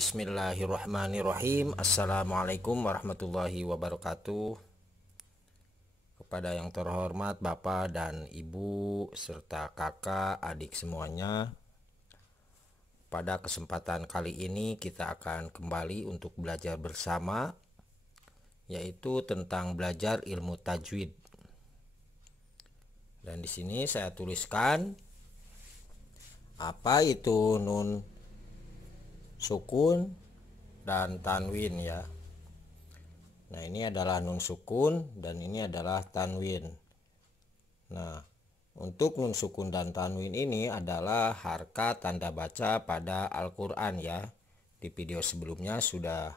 Bismillahirrahmanirrahim. Assalamualaikum warahmatullahi wabarakatuh. Kepada yang terhormat Bapak dan Ibu serta kakak, adik semuanya, pada kesempatan kali ini kita akan kembali untuk belajar bersama, yaitu tentang belajar ilmu tajwid. Dan di sini saya tuliskan apa itu nun sukun dan tanwin ya. Nah, ini adalah nun sukun dan ini adalah tanwin. Nah, untuk nun sukun dan tanwin ini adalah harkat tanda baca pada Al-Qur'an ya. Di video sebelumnya sudah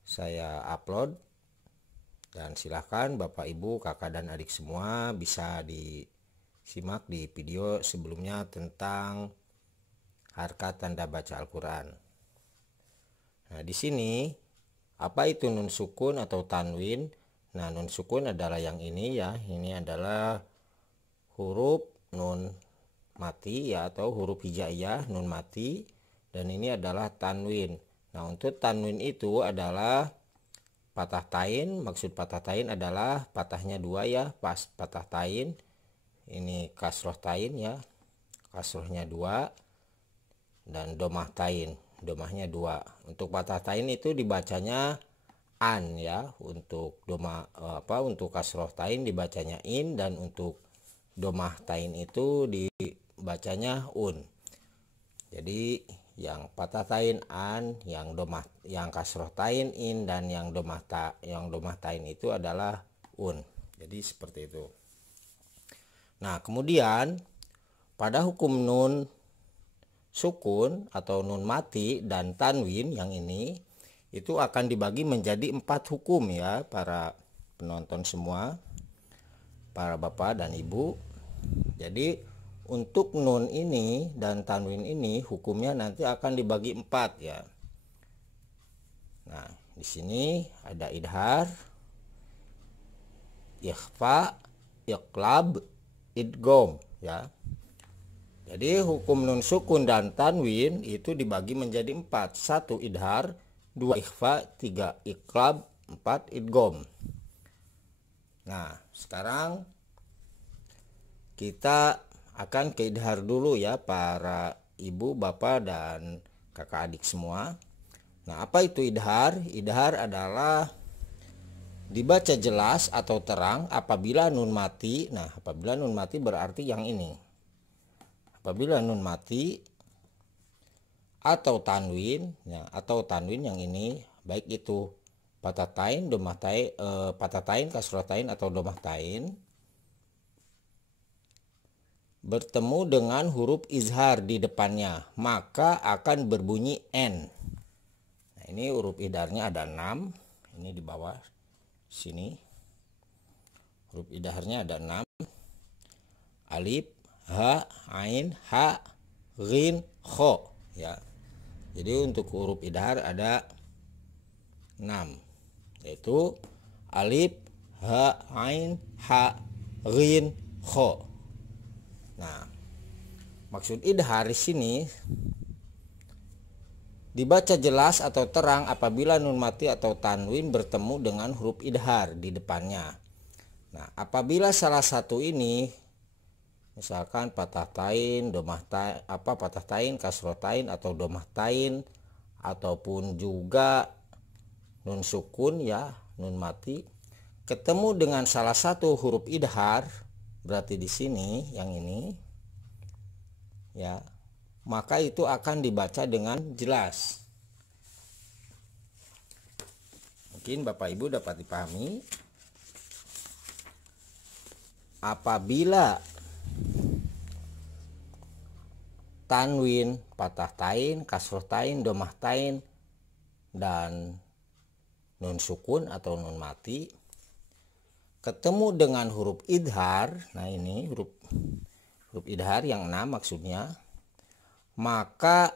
saya upload, dan silahkan Bapak Ibu, kakak dan adik semua bisa disimak di video sebelumnya tentang harkat tanda baca Al-Qur'an. Nah, di sini apa itu nun sukun atau tanwin? Nah, nun sukun adalah yang ini ya. Ini adalah huruf nun mati ya, atau huruf hijaiyah nun mati, dan ini adalah tanwin. Nah, untuk tanwin itu adalah patah tain. Maksud patah tain adalah patahnya dua ya, pas patah tain. Ini kasroh tain ya, kasrohnya dua, dan domah tain, domahnya dua. Untuk patah tain itu dibacanya an ya. Untuk domah untuk kasroh tain dibacanya in, dan untuk domah tain itu dibacanya un. Jadi yang patah tain an, yang kasroh tain in, dan yang domah tain itu adalah un. Jadi seperti itu. Nah, kemudian pada hukum nun sukun atau nun mati dan tanwin yang ini itu akan dibagi menjadi 4 hukum ya, para penonton semua, para bapak dan ibu. Jadi untuk nun ini dan tanwin ini hukumnya nanti akan dibagi 4 ya. Nah, di sini ada idhar, ikhfa, iqlab, idgham ya. Jadi hukum nun sukun dan tanwin itu dibagi menjadi 4. 1 idhar, 2 ikhfa, 3 iqlab, 4 idgham. Nah, sekarang kita akan ke idhar dulu ya, para ibu, bapak, dan kakak adik semua. Nah, apa itu idhar? Idhar adalah dibaca jelas atau terang apabila nun mati. Nah, apabila nun mati berarti yang ini. Apabila nun mati atau tanwin ya, atau tanwin yang ini, baik itu patah tain, domah tain, patah tain, kasroh tain, atau domah tain, bertemu dengan huruf izhar di depannya, maka akan berbunyi n. Nah, ini huruf idharnya ada 6. Ini di bawah sini huruf idharnya ada 6. Alif, ha, ain, ha, ghin, kho ya. Jadi untuk huruf idhar ada 6, yaitu alif, ha, ain, ha, ghin, kho. Nah, maksud idhar di sini dibaca jelas atau terang apabila nun mati atau tanwin bertemu dengan huruf idhar di depannya. Nah, apabila salah satu ini, misalkan patah tain, domah tain, patah tain, kasroh tain, atau domah tain, ataupun juga nun sukun ya, nun mati, ketemu dengan salah satu huruf idhar, berarti di sini yang ini ya, maka itu akan dibaca dengan jelas. Mungkin Bapak Ibu dapat dipahami. Apabila tanwin, patah tain, kasroh tain, domah tain, dan nun sukun atau nun mati ketemu dengan huruf idhar, nah ini huruf idhar yang 6 maksudnya, maka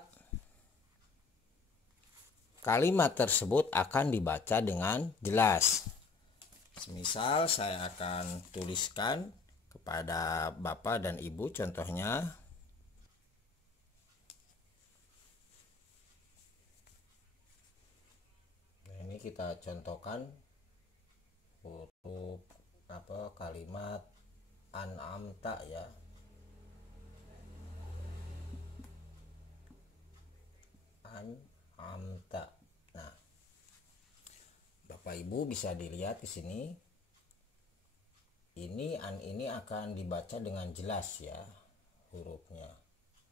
kalimat tersebut akan dibaca dengan jelas. Semisal saya akan tuliskan kepada bapak dan ibu, contohnya kita contohkan huruf kalimat an'amta ya. An'amta. Nah, Bapak Ibu bisa dilihat di sini. Ini akan dibaca dengan jelas ya hurufnya.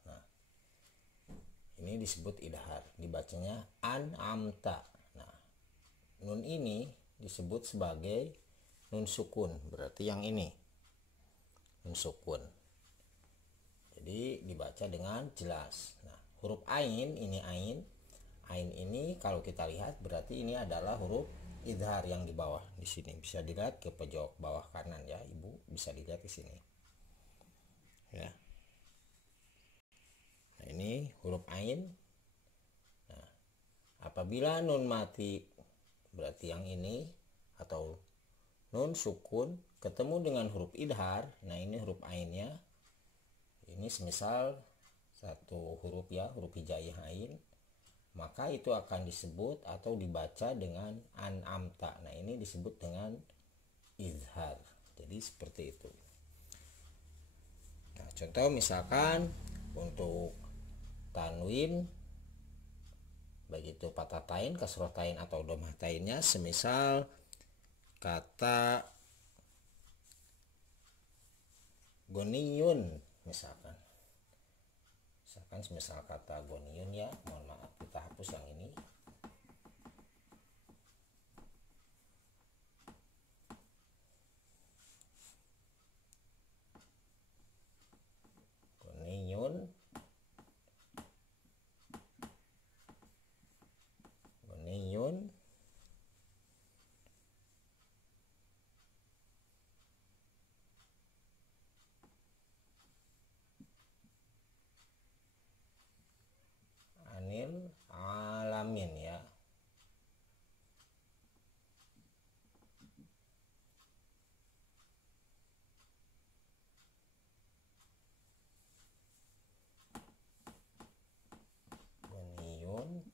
Nah, ini disebut idhar, dibacanya an'amta. Nah, nun ini disebut sebagai nun sukun, berarti yang ini nun sukun. Jadi dibaca dengan jelas. Nah, huruf ain ini ain ini kalau kita lihat berarti ini adalah huruf idhar yang di bawah di sini. Bisa dilihat ke pojok bawah kanan ya, Ibu bisa dilihat di sini. Ya. Nah, ini huruf ain. Nah, apabila nun mati berarti yang ini atau nun sukun ketemu dengan huruf idhar. Nah, ini huruf ainnya. Ini semisal satu huruf ya, huruf hijaiyah ain, maka itu akan disebut atau dibaca dengan an'amta. Nah, ini disebut dengan izhar. Jadi seperti itu. Nah, contoh misalkan untuk tanwin, baik itu fathah tain, kasroh tain atau dhammah tainnya, semisal kata goniyun misalkan semisal kata goniyun ya, mohon maaf kita hapus yang ini. Goniyun anil alamin ya. Goniyun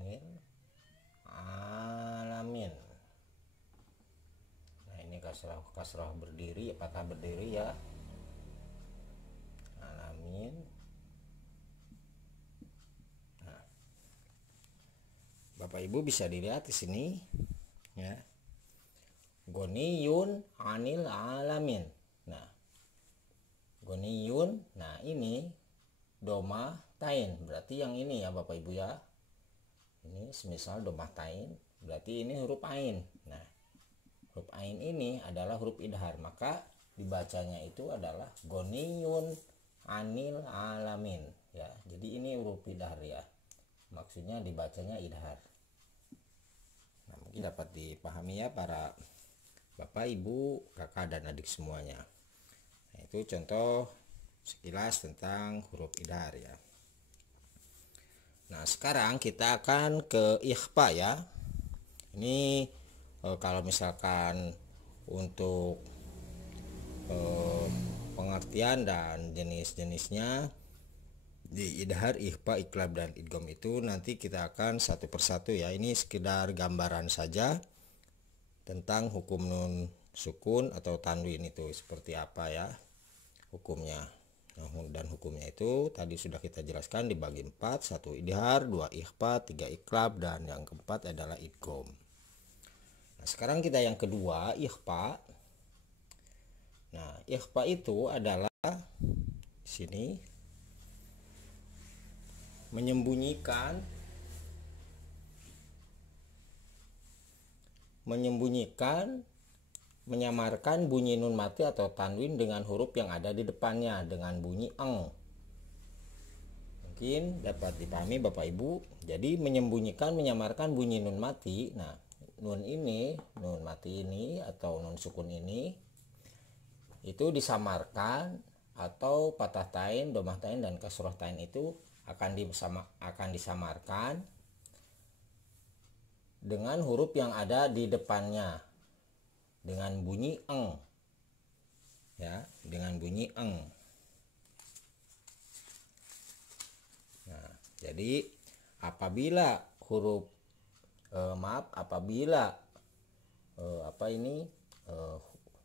anil alamin. Nah, ini kasrah berdiri, patah berdiri ya. Alamin. Nah, Bapak Ibu bisa dilihat di sini ya. Goniyun anil alamin. Nah, goniyun, nah ini dhammah tain, berarti yang ini ya Bapak Ibu ya. Ini semisal dhammah tain, berarti ini huruf ain. Nah, huruf ain ini adalah huruf idhar, maka dibacanya itu adalah goniyun anil alamin ya. Jadi ini huruf idhar ya, maksudnya dibacanya idhar. Nah, mungkin dapat dipahami ya para Bapak, Ibu, kakak dan adik semuanya. Nah, itu contoh sekilas tentang huruf idhar ya. Nah, sekarang kita akan ke ikhfa ya. Ini kalau misalkan untuk pengertian dan jenis-jenisnya di idhar, ikhfa, iqlab dan idgham itu nanti kita akan satu persatu ya. Ini sekedar gambaran saja tentang hukum nun sukun atau tanwin itu seperti apa ya hukumnya. Nah, dan hukumnya itu tadi sudah kita jelaskan dibagi 4, 1 idhar, 2 ikhfa, 3 iqlab, dan yang keempat adalah idgham. Nah, sekarang kita yang kedua, ikhfa. Nah, ikhfa itu adalah sini menyembunyikan menyamarkan bunyi nun mati atau tanwin dengan huruf yang ada di depannya dengan bunyi eng. Mungkin dapat dipahami Bapak Ibu. Jadi menyamarkan bunyi nun mati. Nah, nun mati ini atau nun sukun ini itu disamarkan, atau fathah tain, dhammah tain dan kasroh tain itu akan disamarkan dengan huruf yang ada di depannya. dengan bunyi eng, ya, dengan bunyi eng. Nah, jadi apabila huruf apabila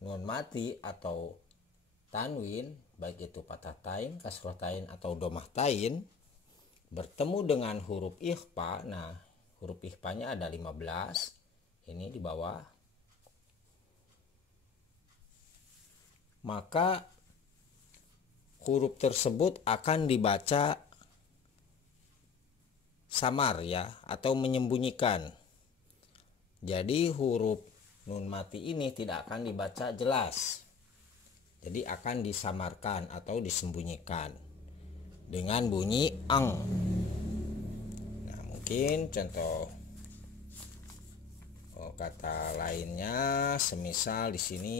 nun mati atau tanwin, baik itu fathah tain, kasroh tain atau domah tain, bertemu dengan huruf ikhfa. Nah, huruf ikhfanya ada 15 ini di bawah. Maka huruf tersebut akan dibaca samar, ya, atau menyembunyikan. Jadi huruf nun mati ini tidak akan dibaca jelas. Jadi akan disamarkan atau disembunyikan dengan bunyi ang. Nah, mungkin contoh kata lainnya, semisal di sini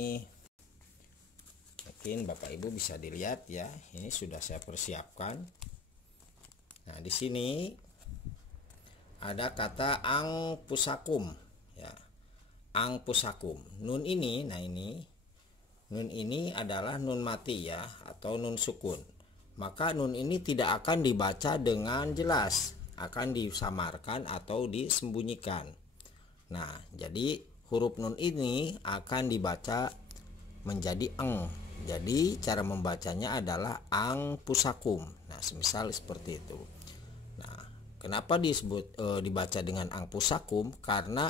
mungkin Bapak Ibu bisa dilihat, ya. Ini sudah saya persiapkan. Nah, di sini ada kata ang pusakum, ya. Ang pusakum. Nun ini, nah ini nun ini adalah nun mati, ya, atau nun sukun. Maka nun ini tidak akan dibaca dengan jelas, akan disamarkan atau disembunyikan. Nah, jadi huruf nun ini akan dibaca menjadi eng. Jadi cara membacanya adalah ang pusakum. Nah, semisal seperti itu. Nah, kenapa dibaca dengan ang pusakum? Karena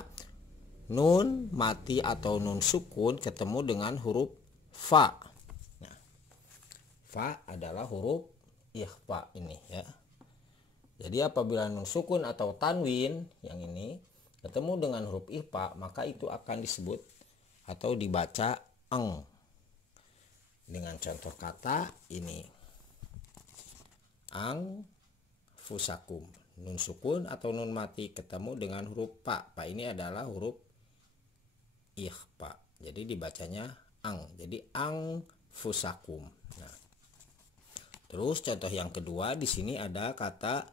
nun mati atau nun sukun ketemu dengan huruf fa. Nah, fa adalah huruf ikhfa ini, ya. Jadi apabila nun sukun atau tanwin yang ini ketemu dengan huruf ikhfa, maka itu akan disebut atau dibaca eng. Dengan contoh kata ini, ang fusakum. Nun sukun atau nun mati ketemu dengan huruf fa. Fa ini adalah huruf ikhfa. Jadi dibacanya ang. Jadi ang fusakum. Nah, terus contoh yang kedua, di sini ada kata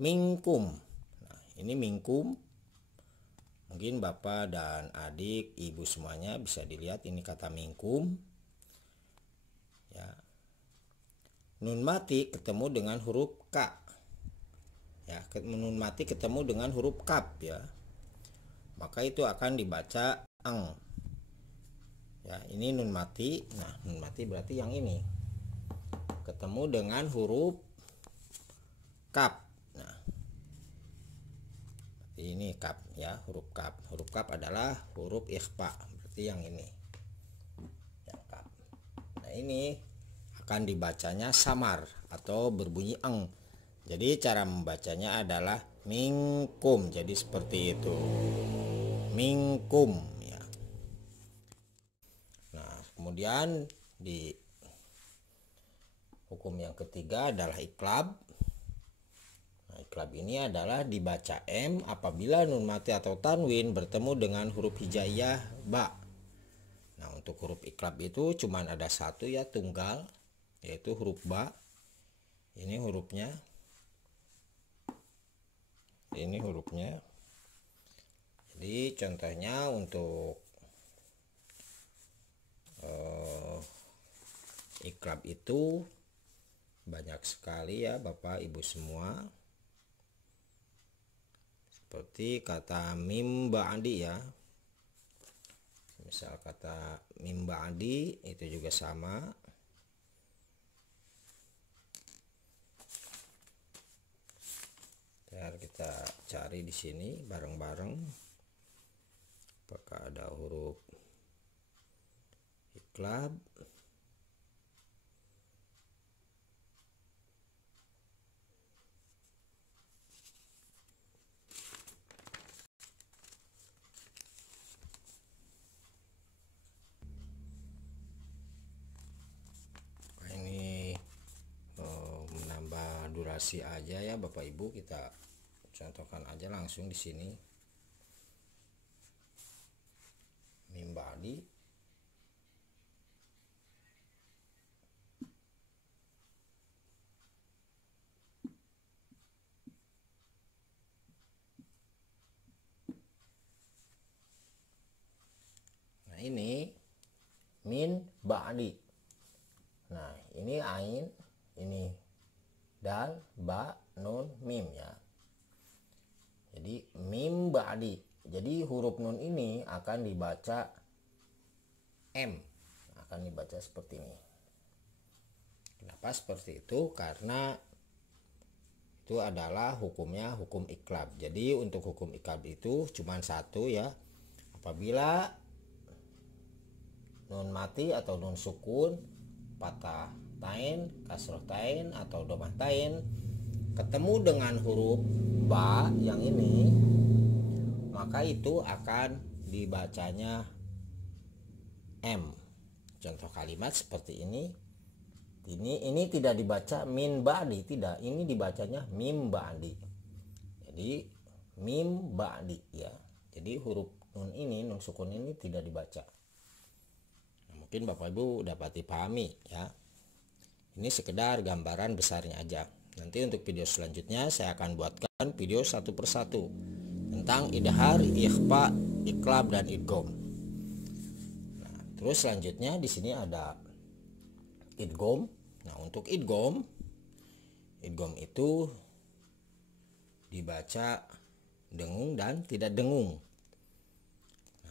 minkum. Nah, ini minkum. Mungkin Bapak dan adik, ibu semuanya bisa dilihat ini kata minkum. Ya. Nun mati ketemu dengan huruf ka. Ya, nun mati ketemu dengan huruf kaf, ya. Maka itu akan dibaca ang. Ya, ini nun mati. Nah, nun mati berarti yang ini ketemu dengan huruf kaf. Nah, ini kaf, ya, huruf kaf. Huruf kaf adalah huruf ikhfa, berarti yang ini, yang kaf. Nah, ini akan dibacanya samar atau berbunyi eng. Jadi cara membacanya adalah minkum. Jadi seperti itu, minkum, ya. Nah, kemudian di hukum yang ketiga adalah iklab. Nah, iklab ini adalah dibaca m apabila nun mati atau tanwin bertemu dengan huruf hijaiyah ba. Nah, untuk huruf iklab itu cuman ada satu, ya, tunggal, yaitu huruf ba. Ini hurufnya. Ini hurufnya. Jadi contohnya untuk iklab itu banyak sekali, ya, Bapak Ibu semua. Seperti kata mim ba'di, ya. Misal kata mim ba'di itu juga sama. Kita cari di sini bareng-bareng apakah ada huruf iklab. Ini menambah durasi aja, ya, Bapak Ibu. Kita contohkan aja langsung di sini. Mim ba'di. Nah, ini ba'di. Jadi huruf nun ini akan dibaca M, akan dibaca seperti ini. Kenapa seperti itu? Karena itu adalah hukumnya hukum iqlab. Jadi untuk hukum iqlab itu cuma satu ya. Apabila nun mati atau nun sukun, patah tain, kasroh tain atau domah tain ketemu dengan huruf ba yang ini, maka itu akan dibacanya M. Contoh kalimat seperti ini. Ini tidak dibaca min ba'di, tidak. Ini dibacanya mim ba'di. Jadi mim ba'di ya. Jadi huruf nun ini, nun sukun ini tidak dibaca. Nah, mungkin Bapak Ibu dapat dipahami ya. Ini sekedar gambaran besarnya aja. Nanti untuk video selanjutnya saya akan buatkan video satu persatu tentang idhar, ikhfa, iqlab dan idgham. Nah, terus selanjutnya di sini ada idgham. Nah, untuk idgham itu dibaca dengung dan tidak dengung.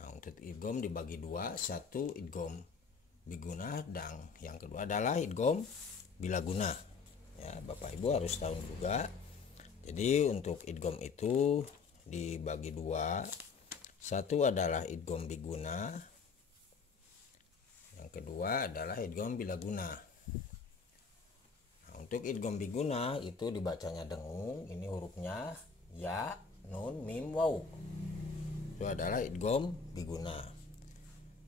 Nah, untuk idgham dibagi dua, satu idgham biguna dan yang kedua adalah idgham bilaguna. Ya, Bapak Ibu harus tahu juga. Jadi untuk idgham itu dibagi dua, satu adalah idgham biguna, yang kedua adalah idgham bilaguna. Untuk idgham biguna itu dibacanya dengung, ini hurufnya ya, nun, mim, waw. Itu adalah idgham biguna.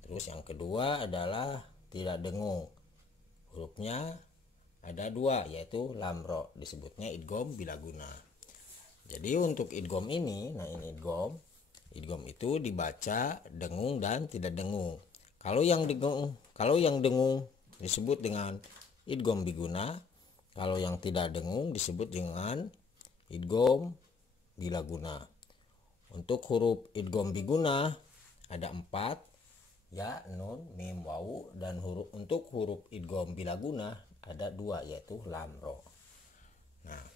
Terus yang kedua adalah tidak dengung, hurufnya ada dua, yaitu lam ro, disebutnya idgham bilaguna. Jadi untuk idgham ini, nah ini idgham itu dibaca dengung dan tidak dengung. Kalau yang dengung disebut dengan idgham biguna. Kalau yang tidak dengung disebut dengan idgham bilaguna. Untuk huruf idgham biguna ada 4, ya, nun, mim, waw, dan untuk huruf idgham bilaguna ada 2, yaitu lam ro. Nah,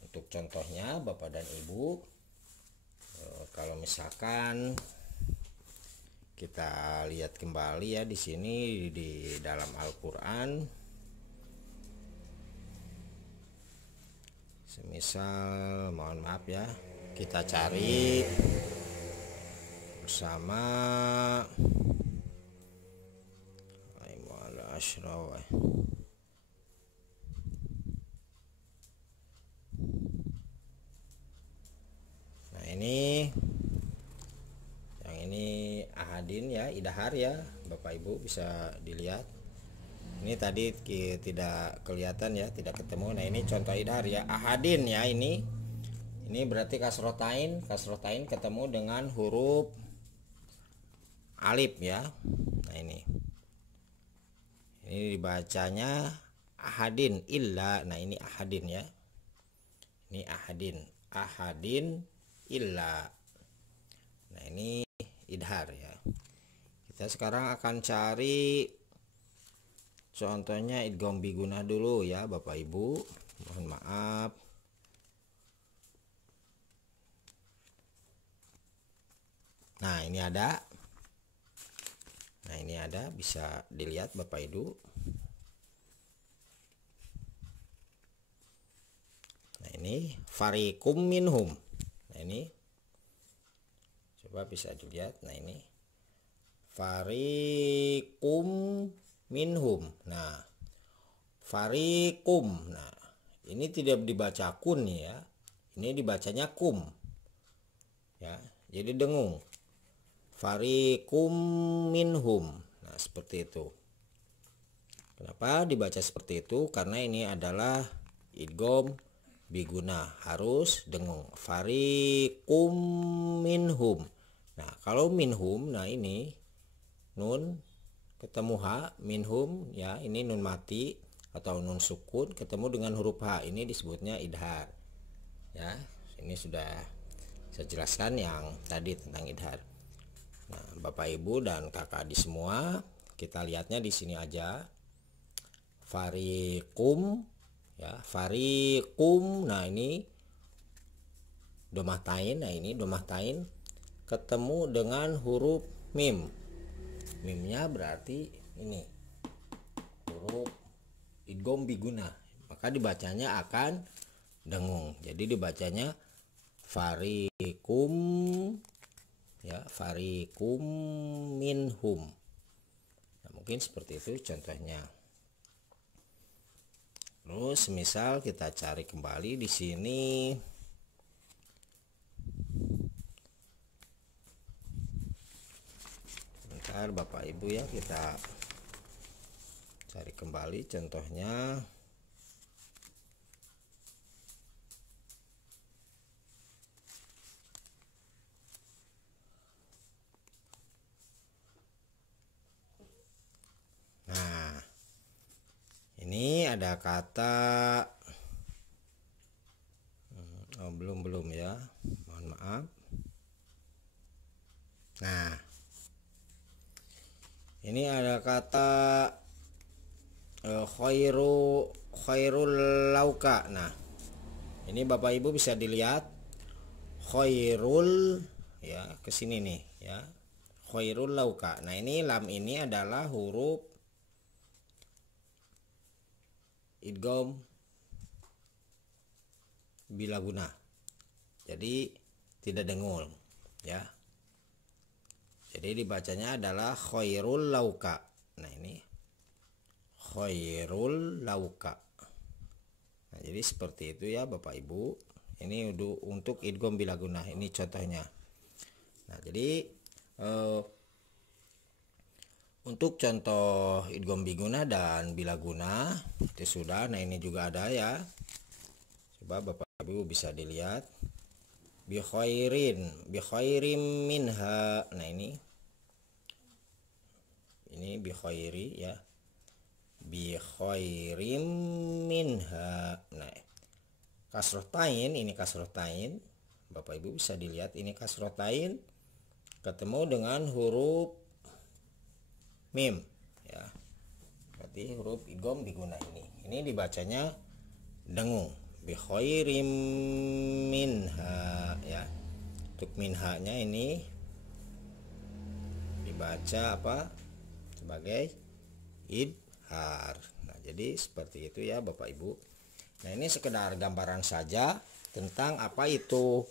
untuk contohnya Bapak dan Ibu, kalau misalkan kita lihat kembali ya di sini di dalam Al-Qur'an. Semisal, mohon maaf ya, kita cari bersama Nah, ini yang ini ahadin ya, idhar ya, Bapak Ibu bisa dilihat. Ini tadi tidak kelihatan ya, tidak ketemu. Nah, ini contoh idhar ya, ahadin ya, ini berarti kasrotain ketemu dengan huruf alif ya. Nah, ini dibacanya ahadin illa. Nah, ini ahadin ya, ini ahadin illa. Nah, ini idhar ya. Kita sekarang akan cari contohnya idgham biguna dulu ya Bapak Ibu, mohon maaf. Nah, ini ada. Nah, ini ada, bisa dilihat Bapak Ibu. Nah, ini fariqum minhum. Nah, ini coba bisa dilihat. Nah, ini fariqum minhum. Nah, fariqum. Nah, ini tidak dibaca kun ya. Ini dibacanya kum. Ya, jadi dengung. Fariqum minhum. Nah, seperti itu. Kenapa dibaca seperti itu? Karena ini adalah idgham biguna, harus dengung. Fariqum minhum. Nah, kalau minhum, nah ini nun ketemu H, minhum ya, ini nun mati atau nun sukun ketemu dengan huruf H, ini disebutnya idhar ya. Ini sudah saya jelaskan yang tadi tentang idhar. Nah, Bapak Ibu dan kakak adik semua, kita lihatnya di sini aja. Fariqum ya, fariqum. Nah, ini domah tain. Nah, ini domah tain ketemu dengan huruf mim. Mimnya berarti ini huruf idgham biguna, maka dibacanya akan dengung. Jadi dibacanya farikum, ya, farikum minhum. Nah, mungkin seperti itu contohnya. Terus misal kita cari kembali di sini, bentar Bapak Ibu ya, kita cari kembali contohnya. Nah, ini ada kata belum ya, mohon maaf. Nah, ini ada kata khairul lauka. Nah, ini Bapak Ibu bisa dilihat khairul, ya, kesini nih ya, khairul lauka. Nah, ini lam ini adalah huruf idgham bilaguna, jadi tidak dengul ya. Jadi dibacanya adalah khairul lauka. Nah, ini khairul lauka. Nah, jadi seperti itu ya Bapak Ibu. Ini untuk idgham bilaguna, ini contohnya. Nah, jadi untuk contoh idgham biguna dan bilaguna itu sudah. Nah, ini juga ada ya. Coba Bapak Ibu bisa dilihat. Bi khairim minha. Nah, ini bi khairi ya. Bi khairim minha. Nah, kasrotain, ini kasrotain. Bapak Ibu bisa dilihat ini kasrotain ketemu dengan huruf mim ya. Berarti huruf idgham biguna ini dibacanya dengung. Bi khairim minha ya. Untuk minha-nya ini dibaca apa? Sebagai idhar. Nah, jadi seperti itu ya Bapak Ibu. Nah, ini sekedar gambaran saja tentang apa itu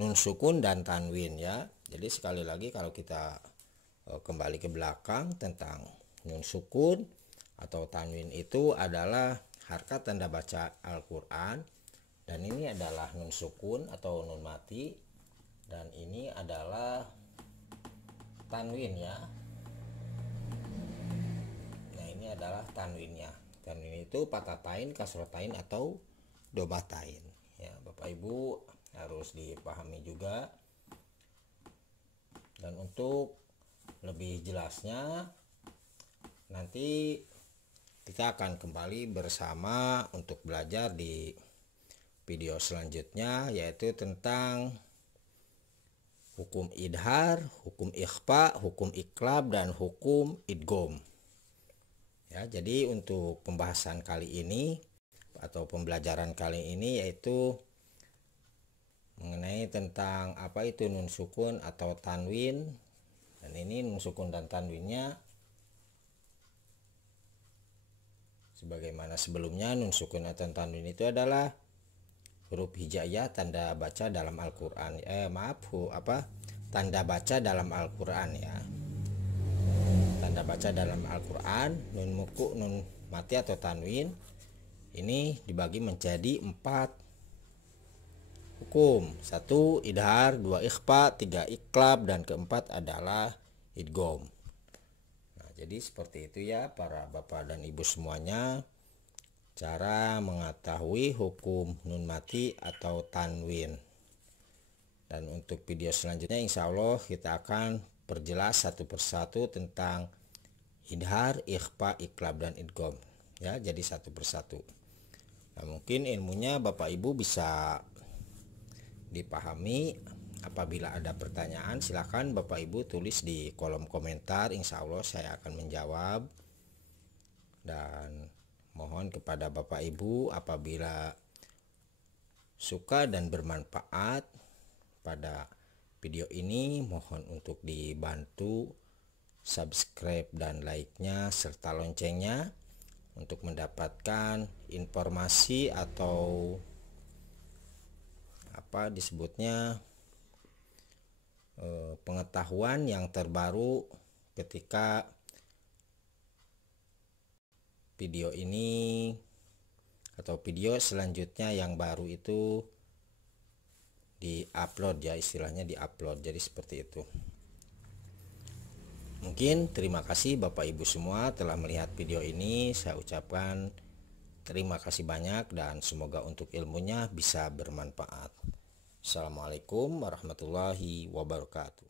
nun sukun dan tanwin ya. Jadi sekali lagi kalau kita kembali ke belakang tentang nun sukun atau tanwin itu adalah harkat tanda baca Al-Quran, dan ini adalah nun sukun atau nun mati, dan ini adalah tanwin ya. Nah, ini adalah tanwinnya. Tanwin itu patatain, kasrotain atau domatain ya. Bapak Ibu harus dipahami juga. Dan untuk lebih jelasnya nanti kita akan kembali bersama untuk belajar di video selanjutnya, yaitu tentang hukum idhar, hukum ikhfa, hukum iklab, dan hukum idgham ya. Jadi untuk pembahasan kali ini atau pembelajaran kali ini yaitu mengenai tentang apa itu nun sukun atau tanwin. Dan ini nun sukun dan tanwinnya sebagaimana sebelumnya. Nun sukun atau tanwin itu adalah huruf hijaiyah tanda baca dalam Al-Qur'an. Tanda baca dalam Al-Qur'an ya. Tanda baca dalam Al-Qur'an, nun muku, nun mati atau tanwin ini dibagi menjadi 4 hukum. 1 idhar, 2 ikhfa, 3 iklab, dan keempat adalah idgham. Nah, jadi seperti itu ya para Bapak dan Ibu semuanya, cara mengetahui hukum nun mati atau tanwin. Dan untuk video selanjutnya insya Allah kita akan perjelas satu persatu tentang idhar, ikhfa, iklab, dan idgham ya. Jadi satu persatu. Nah, mungkin ilmunya Bapak Ibu bisa dipahami. Apabila ada pertanyaan silahkan Bapak Ibu tulis di kolom komentar, insya Allah saya akan menjawab. Dan mohon kepada Bapak Ibu apabila suka dan bermanfaat pada video ini, mohon untuk dibantu subscribe dan like-nya serta loncengnya untuk mendapatkan informasi atau apa disebutnya pengetahuan yang terbaru ketika video ini atau video selanjutnya yang baru itu di-upload ya, istilahnya di-upload. Jadi seperti itu. Mungkin terima kasih Bapak Ibu semua telah melihat video ini. Saya ucapkan terima kasih banyak dan semoga untuk ilmunya bisa bermanfaat. Assalamualaikum warahmatullahi wabarakatuh.